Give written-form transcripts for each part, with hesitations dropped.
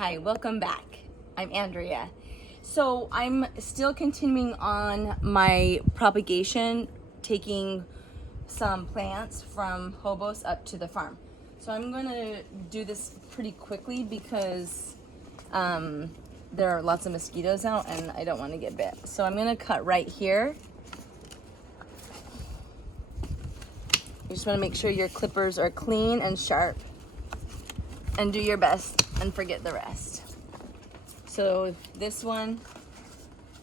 Hi, welcome back. I'm Andrea. So I'm still continuing on my propagation, taking some plants from hobos up to the farm. So I'm going to do this pretty quickly because there are lots of mosquitoes out and I don't want to get bit. So I'm going to cut right here. You just want to make sure your clippers are clean and sharp, and do your best and forget the rest. So this one,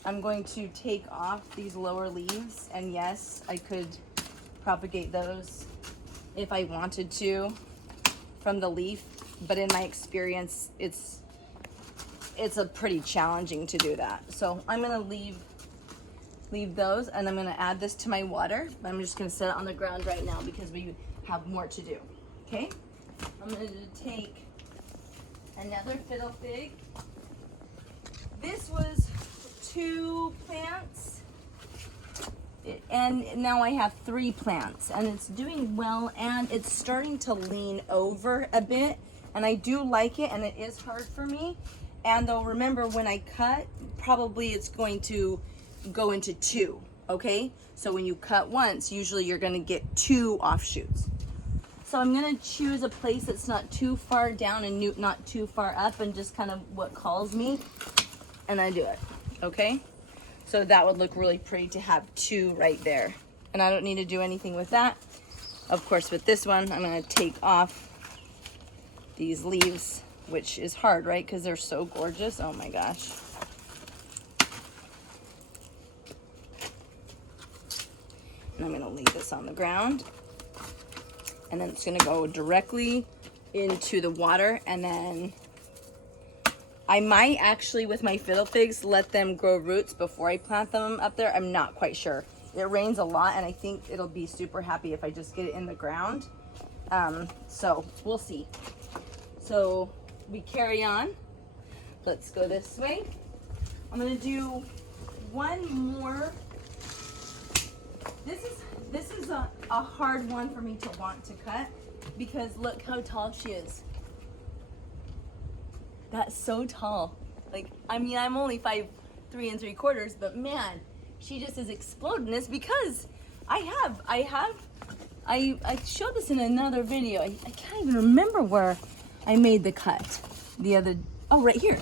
I'm going to take off these lower leaves, and yes, I could propagate those if I wanted to from the leaf, but in my experience, it's a pretty challenging to do that. So I'm gonna leave those, and I'm gonna add this to my water. I'm just gonna set it on the ground right now because we have more to do, okay? I'm gonna take another fiddle fig. This was 2 plants, and now I have 3 plants, and it's doing well, and it's starting to lean over a bit, and I do like it, and it is hard for me. And though, remember, when I cut, probably it's going to go into 2, okay? So when you cut once, usually you're gonna get 2 offshoots. So I'm gonna choose a place that's not too far down and not too far up, and just kind of what calls me, and I do it, okay? So that would look really pretty to have 2 right there. And I don't need to do anything with that. Of course, with this one, I'm gonna take off these leaves, which is hard, right? Because they're so gorgeous, oh my gosh. And I'm gonna leave this on the ground. And then it's gonna go directly into the water, and then I might actually, with my fiddle figs, let them grow roots before I plant them up there. I'm not quite sure. It rains a lot, and I think it'll be super happy if I just get it in the ground. So we'll see. So we carry on. Let's go this way. I'm gonna do one more. This is a hard one for me to want to cut, because look how tall she is. That's so tall. Like, I mean, I'm only 5'3" 3/4", but man, she just is exploding. It's because I showed this in another video. I can't even remember where I made the cut. Right here.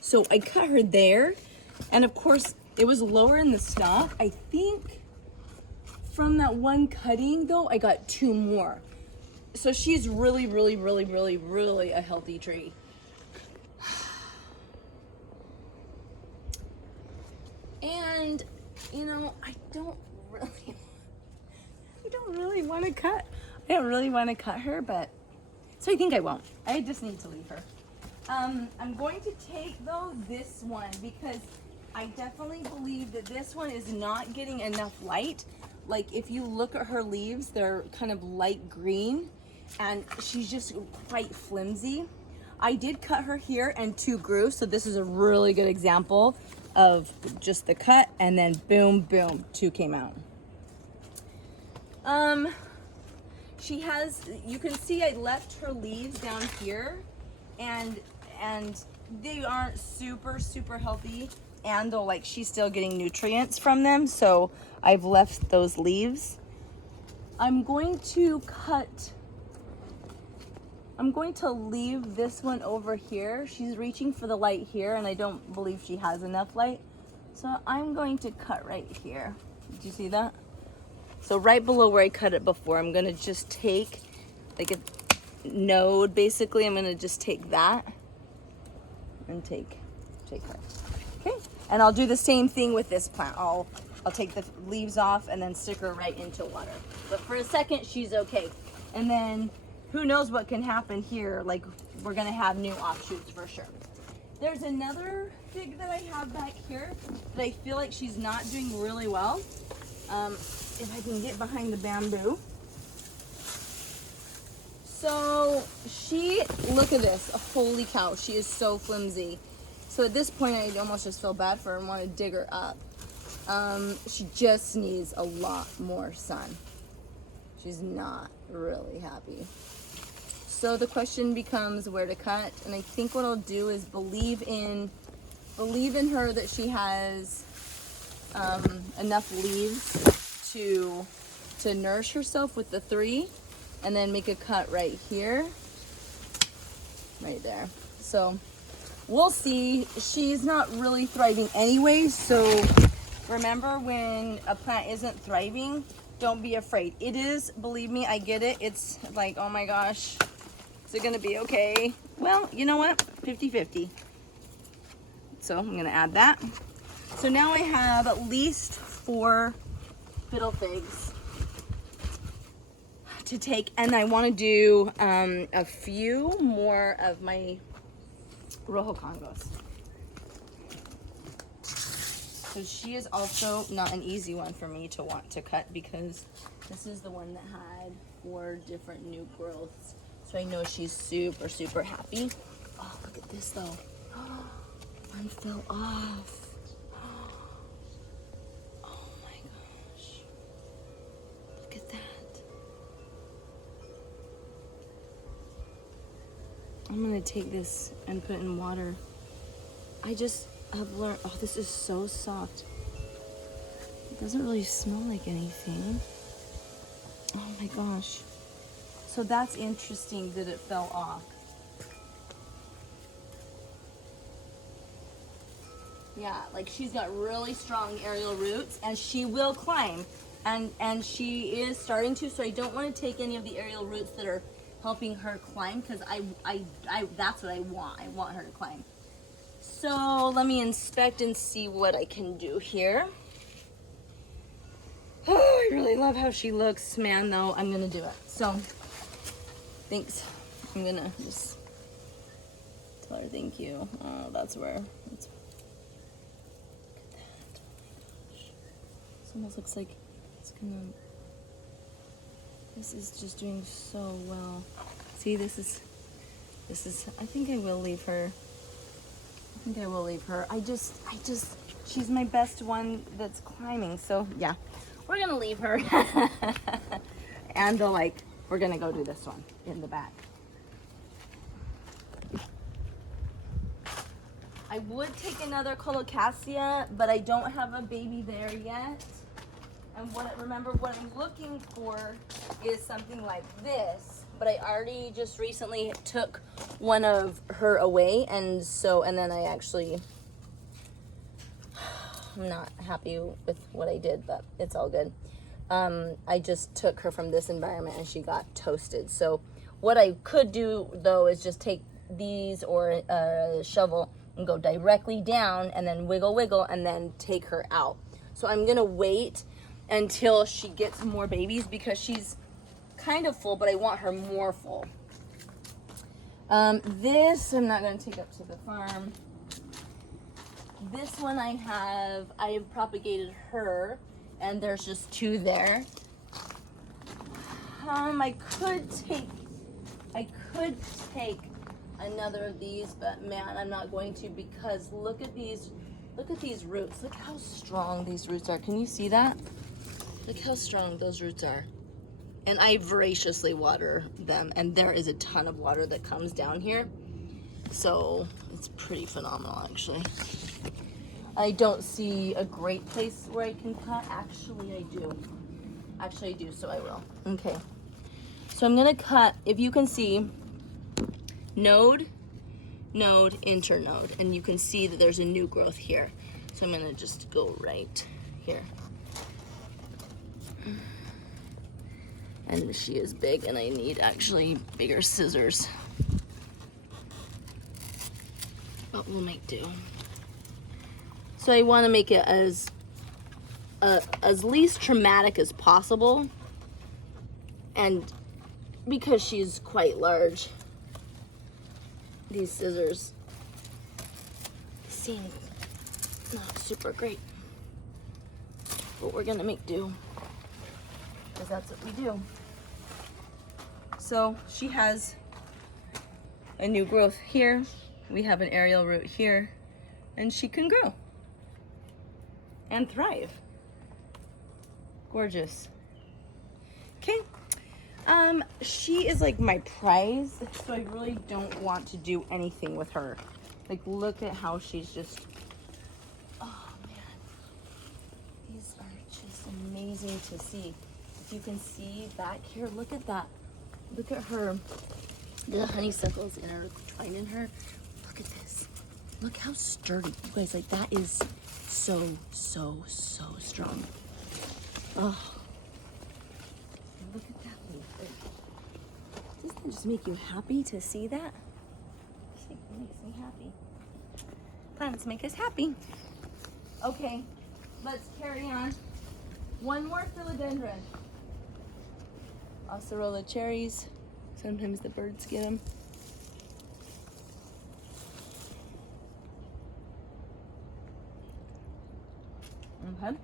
So I cut her there, and of course it was lower in the stalk. I think from that one cutting though, I got 2 more. So she's really, really, really, really, really a healthy tree. And you know, I don't really want to cut. I don't really want to cut her, but so I think I won't. I just need to leave her. I'm going to take though this one, because I definitely believe that this one is not getting enough light. Like, if you look at her leaves, they're kind of light green, and she's just quite flimsy. I did cut her here, and 2 grew, so this is a really good example of just the cut, and then boom, boom, 2 came out. She has, you can see I left her leaves down here, and they aren't super healthy, and though, like, she's still getting nutrients from them, so I've left those leaves. I'm going to leave this one over here. She's reaching for the light here, and I don't believe she has enough light. So I'm going to cut right here. Did you see that? So right below where I cut it before, I'm gonna just take like a node, basically. I'm gonna just take that and take her. Okay, and I'll do the same thing with this plant. I'll take the leaves off and then stick her right into water. But for a second, she's okay. And then who knows what can happen here. Like, we're gonna have new offshoots for sure. There's another fig that I have back here that I feel like she's not doing really well. If I can get behind the bamboo. So look at this, holy cow, she is so flimsy. So at this point, I almost just feel bad for her and want to dig her up. She just needs a lot more sun. She's not really happy. So the question becomes where to cut, and I think what I'll do is believe in her that she has enough leaves to nourish herself with the 3, and then make a cut right here, right there. So we'll see. She's not really thriving anyway, so remember, when a plant isn't thriving, don't be afraid. It is, believe me, I get it. It's like, oh my gosh, is it gonna be okay? Well, you know what? 50-50. So I'm gonna add that. So now I have at least 4 fiddle figs to take, and I want to do a few more of my Rojo Congos. So she is also not an easy one for me to want to cut, because this is the one that had 4 different new growths. So I know she's super, super happy. Oh, look at this though. One fell off. Oh my gosh. Look at that. I'm gonna take this and put it in water. I just have learned, oh, this is so soft. It doesn't really smell like anything. Oh my gosh. So that's interesting that it fell off. Yeah, like she's got really strong aerial roots, and she will climb, and she is starting to, so I don't want to take any of the aerial roots that are helping her climb, because I that's what I want. I want her to climb. So let me inspect and see what I can do here. Oh, I really love how she looks, man, though. I'm gonna do it. So, thanks. I'm gonna just tell her thank you. Oh, that's where it's, look at that. Oh my gosh. This almost looks like it's gonna, this is just doing so well. See, this is, I think I will leave her. I think I will leave her. I just, she's my best one that's climbing. So yeah, we're gonna leave her. And we're gonna go do this one in the back. I would take another colocasia, but I don't have a baby there yet. And remember what I'm looking for is something like this. But I already just recently took one of her away, and then I actually, I'm not happy with what I did, but it's all good. I just took her from this environment and she got toasted. So what I could do though is just take these or a shovel and go directly down and then wiggle, wiggle, and then take her out. So I'm gonna wait until she gets more babies, because she's kind of full, but I want her more full. This I'm not going to take up to the farm. This one I have propagated her, and there's just 2 there. I could take another of these, but man, I'm not going to, because look at these roots. Look how strong these roots are. Can you see that? Look how strong those roots are. And I voraciously water them, and there is a ton of water that comes down here. So it's pretty phenomenal, actually. I don't see a great place where I can cut. Actually, I do, so I will. Okay. So I'm gonna cut, if you can see, node, node, internode, and you can see that there's a new growth here. So I'm gonna just go right here. And she is big, and I need actually bigger scissors. But we'll make do. So I want to make it as least traumatic as possible, and because she's quite large, these scissors seem not super great, but we're gonna make do, because that's what we do. So she has a new growth here, we have an aerial root here, and she can grow and thrive. Gorgeous. Okay, She is like my prize, so I really don't want to do anything with her. Like, look at how she's just, oh man. These are just amazing to see. If you can see back here, look at that. Look at her, the honeysuckles in her, twined in her. Look at this. Look how sturdy. You guys, like, that is so, so, so strong. Oh. Look at that leaf. Doesn't that just make you happy to see that? It makes me happy. Plants make us happy. Okay, let's carry on. One more philodendron. Acerola cherries. Sometimes the birds get them. Okay.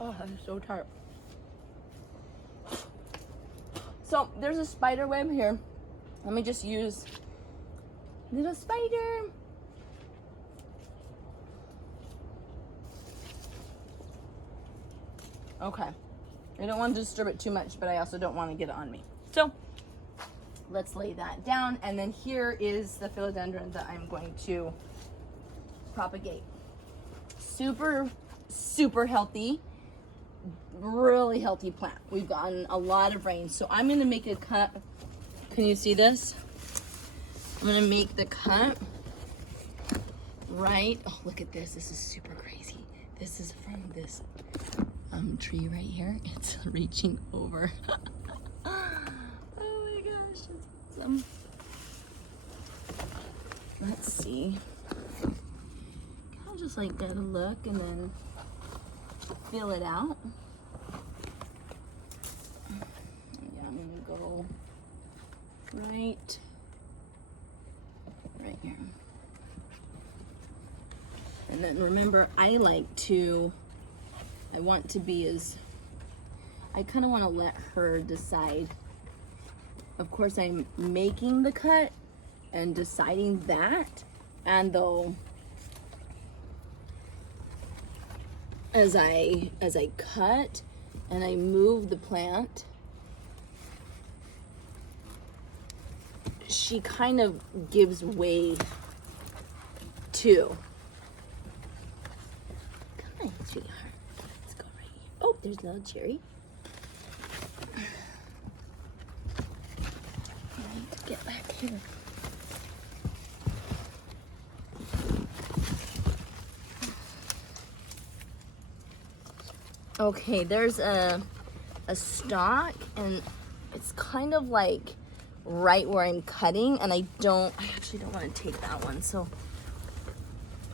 Oh, that is so tart. So there's a spider web here. Let me just use little spider. Okay. I don't want to disturb it too much, but I also don't want to get it on me. So let's lay that down. And then here is the philodendron that I'm going to propagate. Super, super healthy. Really healthy plant. We've gotten a lot of rain. So I'm going to make a cut. Can you see this? I'm going to make the cut right. Oh, look at this. This is super crazy. This is from this tree right here. It's reaching over. Oh my gosh, that's awesome. Let's see. I'll just like get a look and then fill it out. Yeah, I'm gonna go right here. And then remember, I want to be as, I kind of want to let her decide. Of course, I'm making the cut and deciding that, and though as I cut and I move the plant, she kind of gives way too. Come on, sweetheart. Let's go right here. Oh, there's a little cherry. I need to get back here. Okay, there's a stalk, and it's kind of like right where I'm cutting, and I actually don't want to take that one, so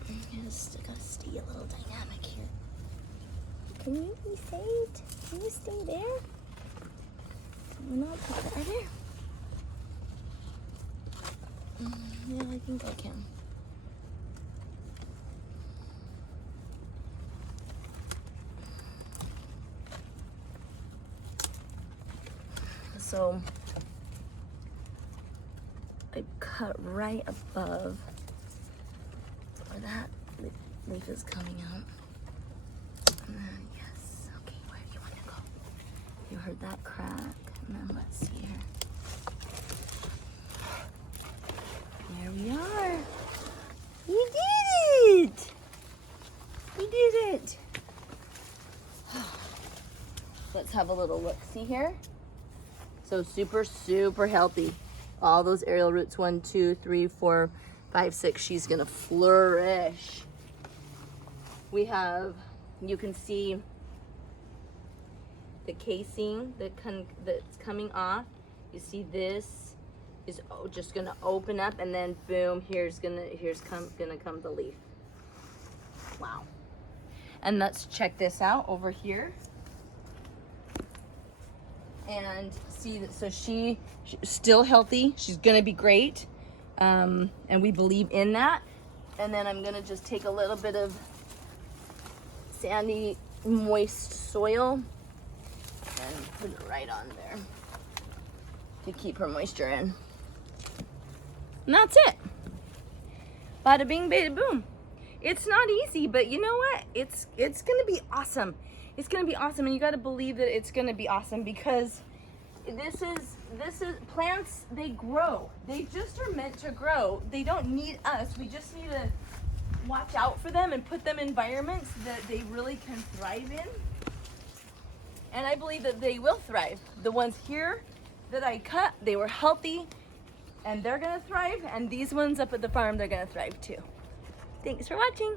I'm just gonna stay a little dynamic here. Can you be saved? Can you stay there? Can you not put the other? Yeah, I think I can. So I cut right above where that leaf is coming out. And then, yes, okay, where do you want to go? You heard that crack. And then let's see here. There we are. You did it! You did it! Let's have a little look-see here. So super, super healthy. All those aerial roots, 1, 2, 3, 4, 5, 6. She's gonna flourish. We have, you can see the casing that's coming off. You see this is just gonna open up, and then boom, here's gonna come the leaf. Wow. And let's check this out over here. And see that, so she's still healthy. She's gonna be great, and we believe in that. And then I'm gonna just take a little bit of sandy, moist soil and put it right on there to keep her moisture in. And that's it. Bada bing, bada boom. It's not easy, but you know what? It's gonna be awesome. It's gonna be awesome, and you gotta believe that it's gonna be awesome, because this is plants, they grow. They just are meant to grow. They don't need us. We just need to watch out for them and put them in environments that they really can thrive in. And I believe that they will thrive. The ones here that I cut, they were healthy and they're gonna thrive. And these ones up at the farm, they're gonna thrive too. Thanks for watching.